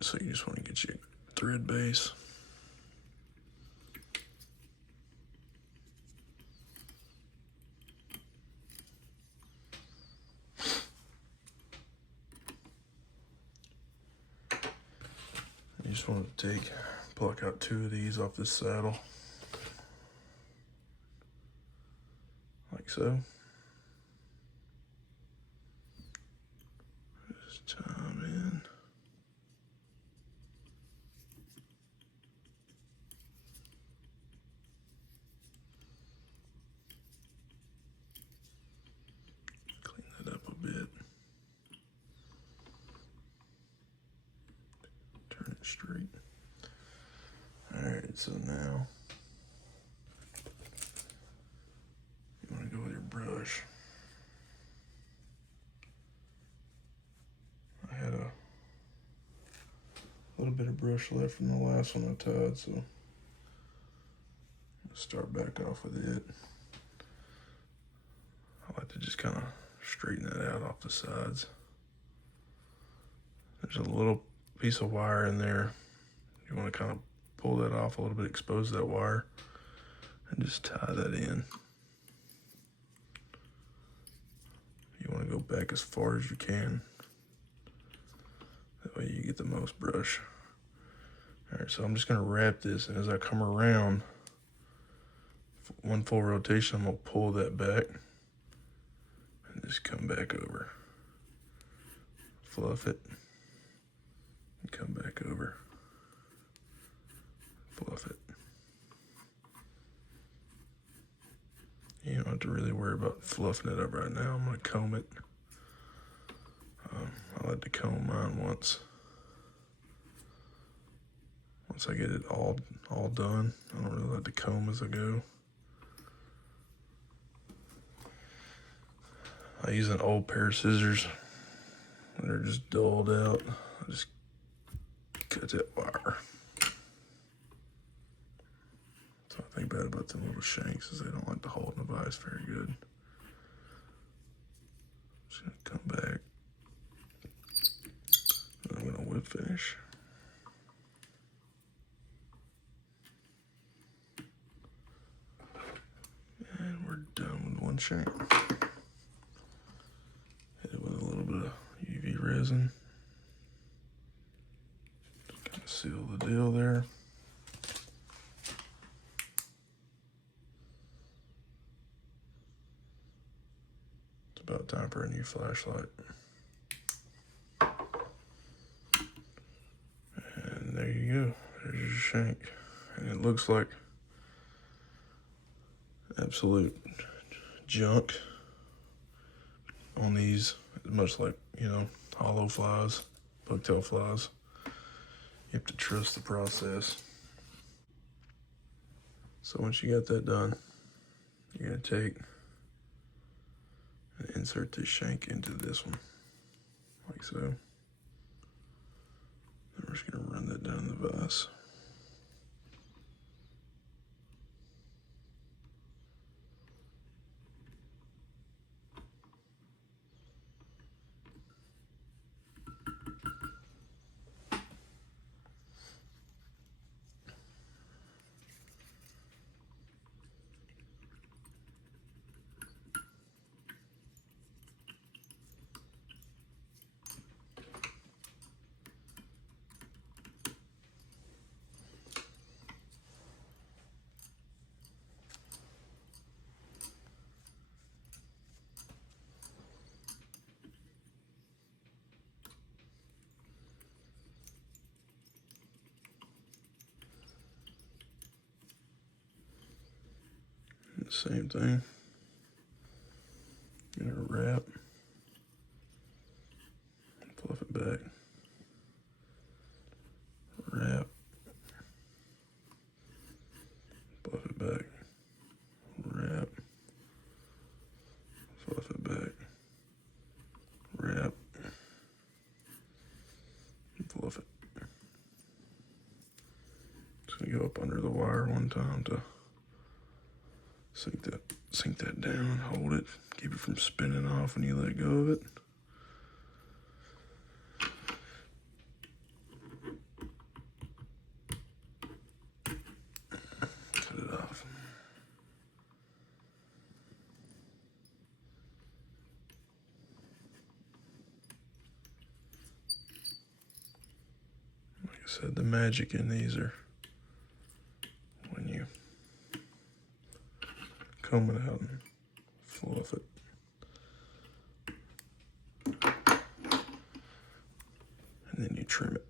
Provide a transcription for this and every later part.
So you just want to get your thread base. You just want to pluck out 2 of these off this saddle, like so. Just chime in. Clean that up a bit. Turn it straight. Alright, so now you want to go with your brush. I had a little bit of brush left from the last one I tied, so I'll start back off with it. I like to just kind of straighten that out off the sides. There's a little piece of wire in there. You want to kind of pull that off a little bit, expose that wire, and just tie that in. You want to go back as far as you can. That way you get the most brush. Alright, so I'm just going to wrap this, and as I come around, 1 full rotation, I'm going to pull that back and just come back over. Fluff it, and come back over. Fluff it. You don't have to really worry about fluffing it up right now. I'm going to comb it. I like to comb mine once I get it all done. I don't really like to comb as I go. I use an old pair of scissors. They're just dulled out. I just cut that wire. So I think bad about them little shanks is they don't like to hold in the vise very good. Just gonna come back. And I'm gonna whip finish. And we're done with 1 shank. Hit it with a little bit of UV resin. Just kind of seal the deal there. It's about time for a new flashlight. And there you go. There's your shank. And it looks like absolute junk on these, much like, you know, hollow flies, bucktail flies. You have to trust the process. So once you got that done, you're gonna take and insert this shank into this one, like so. Then we're just gonna run that down the vise. Same thing. Gonna wrap, fluff it back, wrap, fluff it back, wrap, fluff it back, wrap, and fluff it. Just gonna go up under the wire one time to sink that down, hold it, keep it from spinning off when you let go of it. I said, the magic in these are when you comb it out and fluff it. And then you trim it.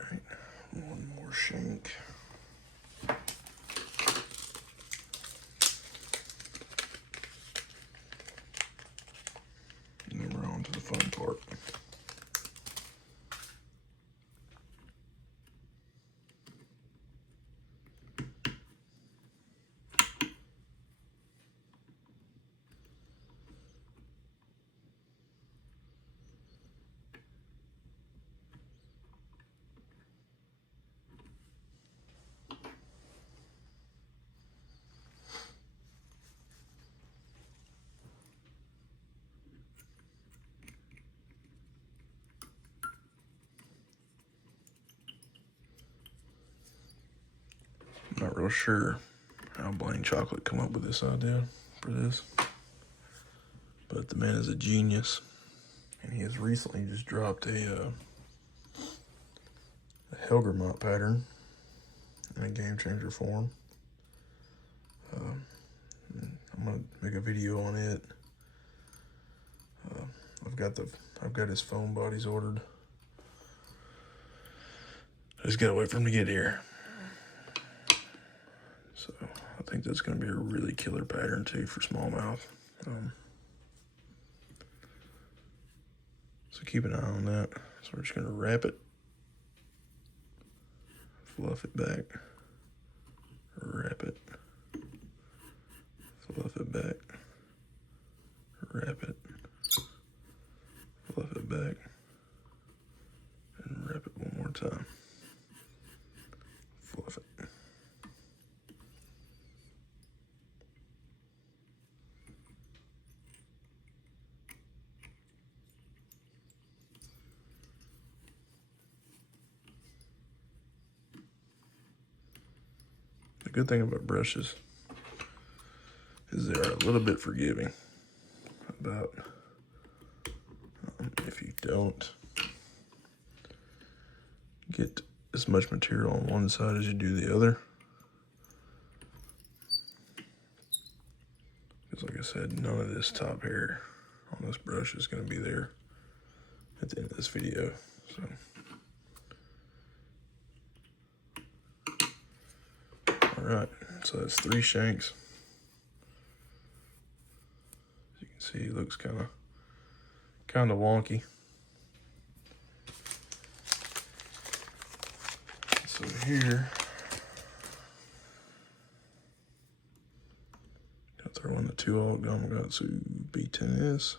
Alright, one more shank. And then we're on to the fun part. I'm not real sure how Blane Chockletts come up with this idea for this, but the man is a genius, and he has recently just dropped a Helgermont pattern in a GameChanger form. I'm gonna make a video on it. I've got his foam bodies ordered. I just gotta wait for him to get here. So I think that's gonna be a really killer pattern too for smallmouth. So keep an eye on that. So we're just gonna wrap it, fluff it back, wrap it, fluff it back, wrap it, fluff it back, and wrap it one more time. Fluff it. The good thing about brushes is they are a little bit forgiving about if you don't get as much material on one side as you do the other. Because like I said, none of this top hair on this brush is going to be there at the end of this video. So alright, so that's 3 shanks. As you can see, it looks kind of wonky. So here, I'll throw in the 2-aught Gamakatsu B10S.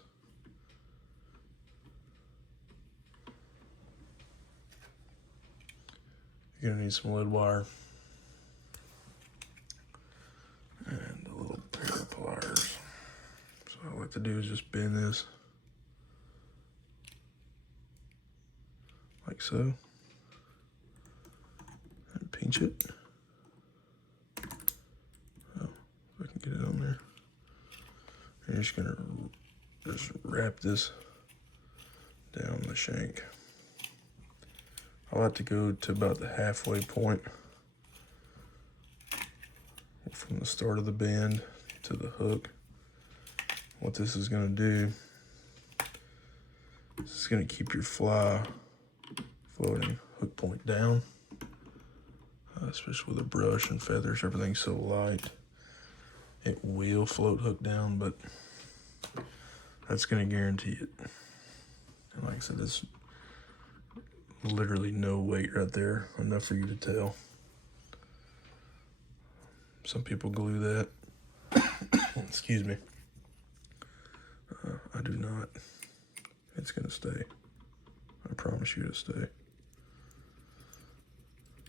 You're gonna need some lead wire and a little pair of pliers. So what I like to do is just bend this like so, and pinch it. Oh, if I can get it on there. You're just gonna just wrap this down the shank. I like to go to about the halfway point from the start of the bend to the hook. What this is gonna do, this is gonna keep your fly floating hook point down, especially with a brush and feathers. Everything's so light, it will float hook down, but that's gonna guarantee it. And like I said, it's literally no weight right there, enough for you to tell. Some people glue that. Excuse me. I do not. It's gonna stay. I promise you it'll stay.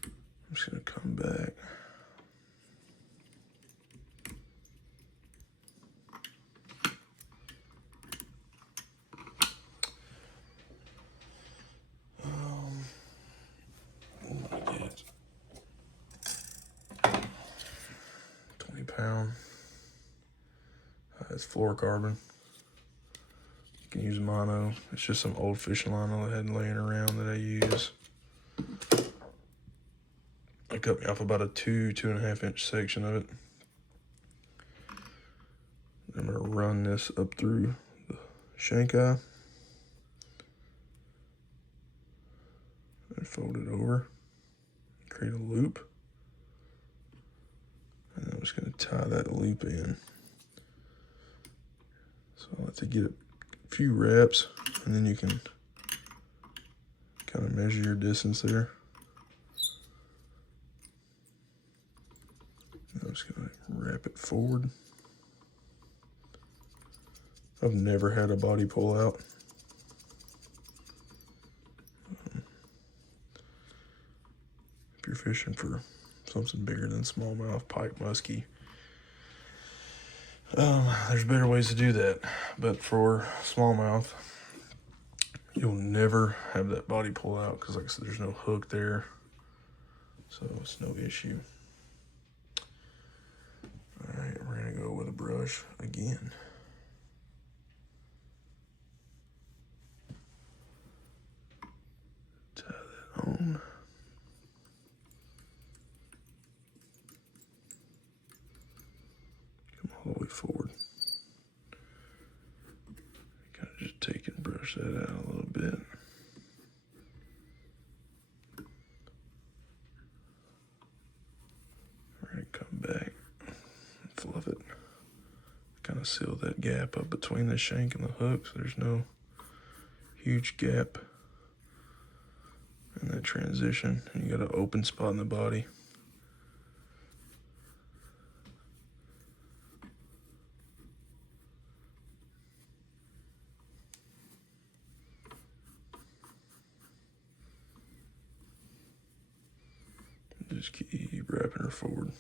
I'm just gonna come back. pound. It's fluorocarbon. You can use mono. It's just some old fishing line I had laying around that I use. I cut me off about a 2.5 inch section of it. I'm gonna run this up through the shank eye and fold it over, create a loop, and I'm just gonna tie that loop in. So I like to get a few wraps, and then you can kind of measure your distance there. I'm just gonna wrap it forward. I've never had a body pull out. If you're fishing for something bigger than smallmouth, pike, muskie, there's better ways to do that. But for smallmouth, you'll never have that body pull out because, like I said, there's no hook there, so it's no issue. All right, we're gonna go with a brush again. Tie that on. Come all the way forward. Kind of just take and brush that out a little bit. We're gonna come back and fluff it. Kind of seal that gap up between the shank and the hook so there's no huge gap in that transition. And you got an open spot in the body. Just keep wrapping her forward.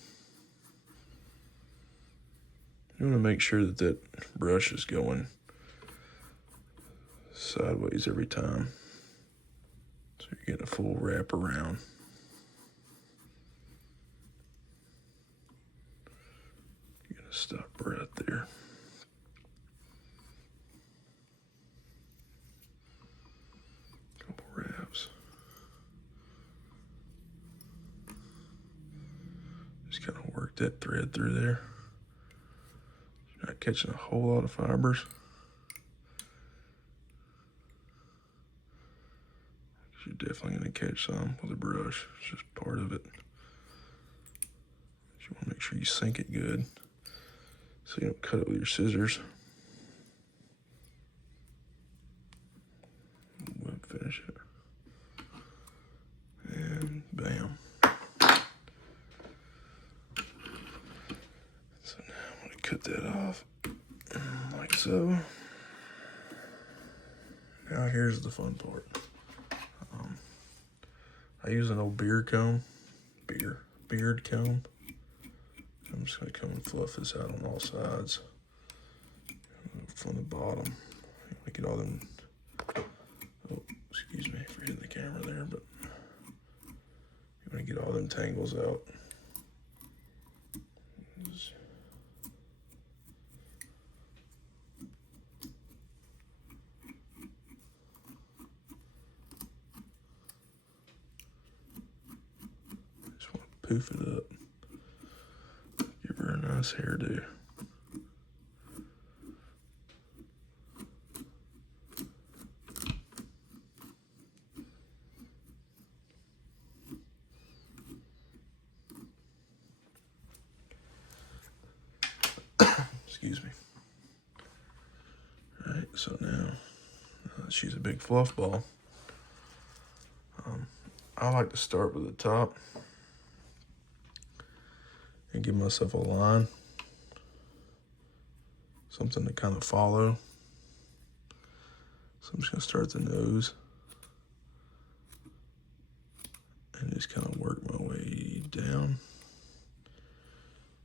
You want to make sure that that brush is going sideways every time, so you're getting a full wrap around. You're gonna stop right there. Couple wraps. Just kind of work that thread through there. You're not catching a whole lot of fibers. You're definitely going to catch some with a brush. It's just part of it. But you want to make sure you sink it good so you don't cut it with your scissors. We'll finish it. And bam. So now I'm going to cut that off like so. Now here's the fun part. I use an old beard comb. I'm just gonna come and fluff this out on all sides. From the bottom. I get all them, oh, excuse me for hitting the camera there, but you wanna get all them tangles out. Poof it up. Give her a nice hairdo. Excuse me. All right, so now she's a big fluff ball. I like to start with the top and give myself a line, something to kind of follow. So I'm just gonna start at the nose and just kind of work my way down.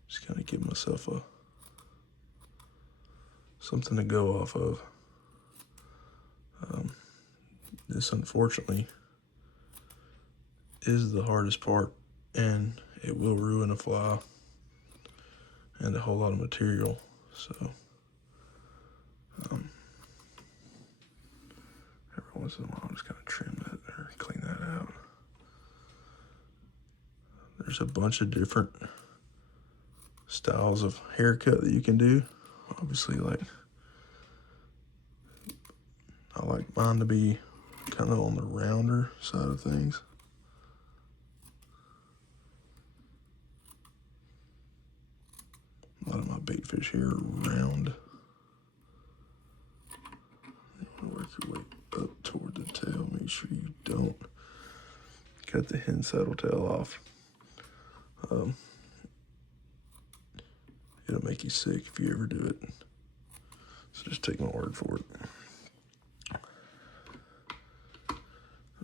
Just kind of give myself something to go off of. This unfortunately is the hardest part, and it will ruin a fly. and a whole lot of material. So every once in a while, I'm just gonna trim that or clean that out. There's a bunch of different styles of haircut that you can do. Obviously, like, I like mine to be kind of on the rounder side of things. A lot of my bait fish here are round. You want to work your way up toward the tail. Make sure you don't cut the hen saddle tail off. It'll make you sick if you ever do it. So just take my word for it. I'm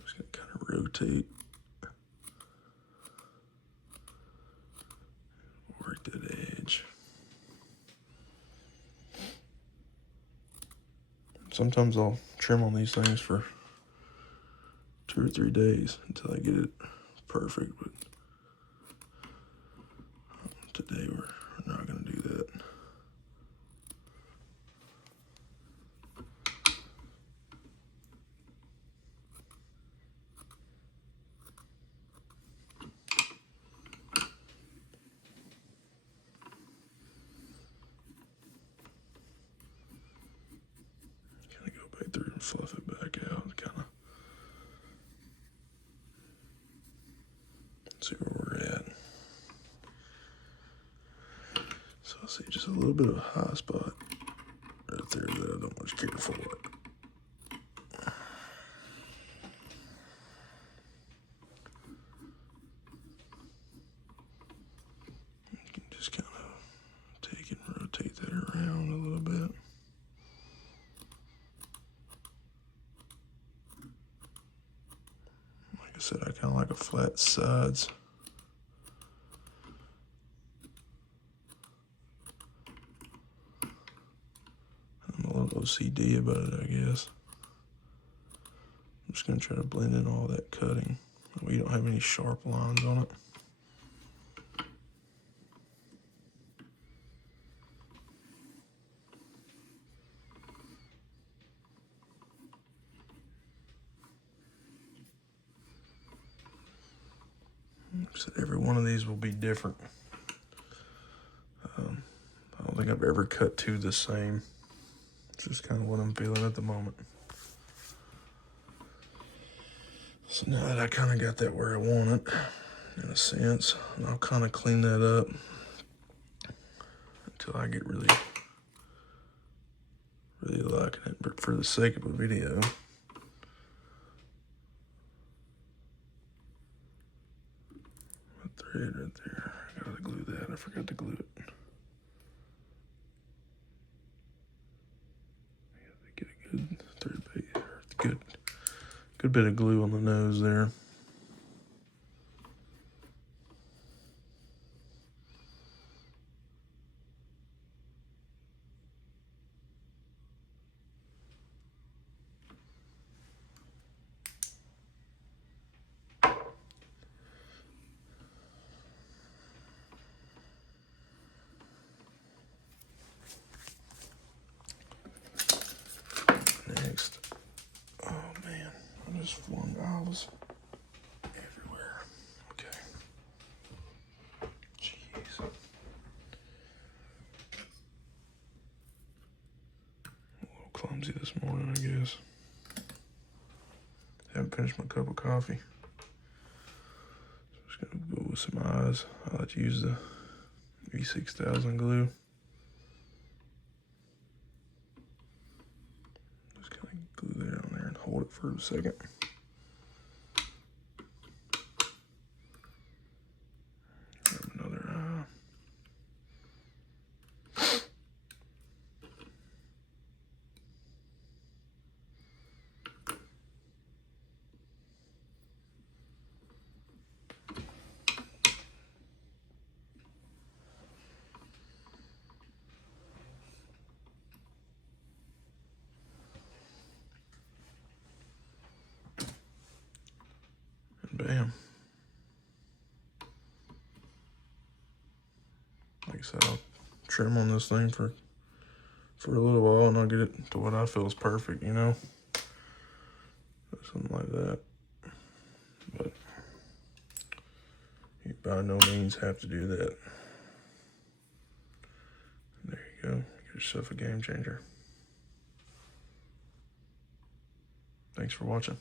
just gonna kind of rotate. Work that edge. Sometimes I'll trim on these things for 2 or 3 days until I get it perfect, but today we're not going to do that. Kind of go back through and fluff it back out, kind of see where we're at. So I see just a little bit of a high spot right there that I don't much care for. You can just kind of take it and rotate that around a little bit. Like I said, I kind of like a flat sides. OCD about it, I guess. I'm just going to try to blend in all that cutting. We don't have any sharp lines on it. So every one of these will be different. I don't think I've ever cut two the same. It's just kind of what I'm feeling at the moment. So now that I kind of got that where I want it, in a sense, and I'll kind of clean that up until I get really liking it. But for the sake of a video, my thread right there, I gotta glue that. I forgot to glue it. Get a good thread bait, or good bit of glue on the nose there. Next, oh man, I just flung olives everywhere. Okay, jeez. A little clumsy this morning, I guess. Haven't finished my cup of coffee. So just gonna go with some eyes. I like to use the V6000 glue. Just kind of glue that on there and hold it for a second. Grab another eye. Bam. Like I said, I'll trim on this thing for a little while, and I'll get it to what I feel is perfect, you know? Something like that. But you by no means have to do that. There you go. Get yourself a game changer. Thanks for watching.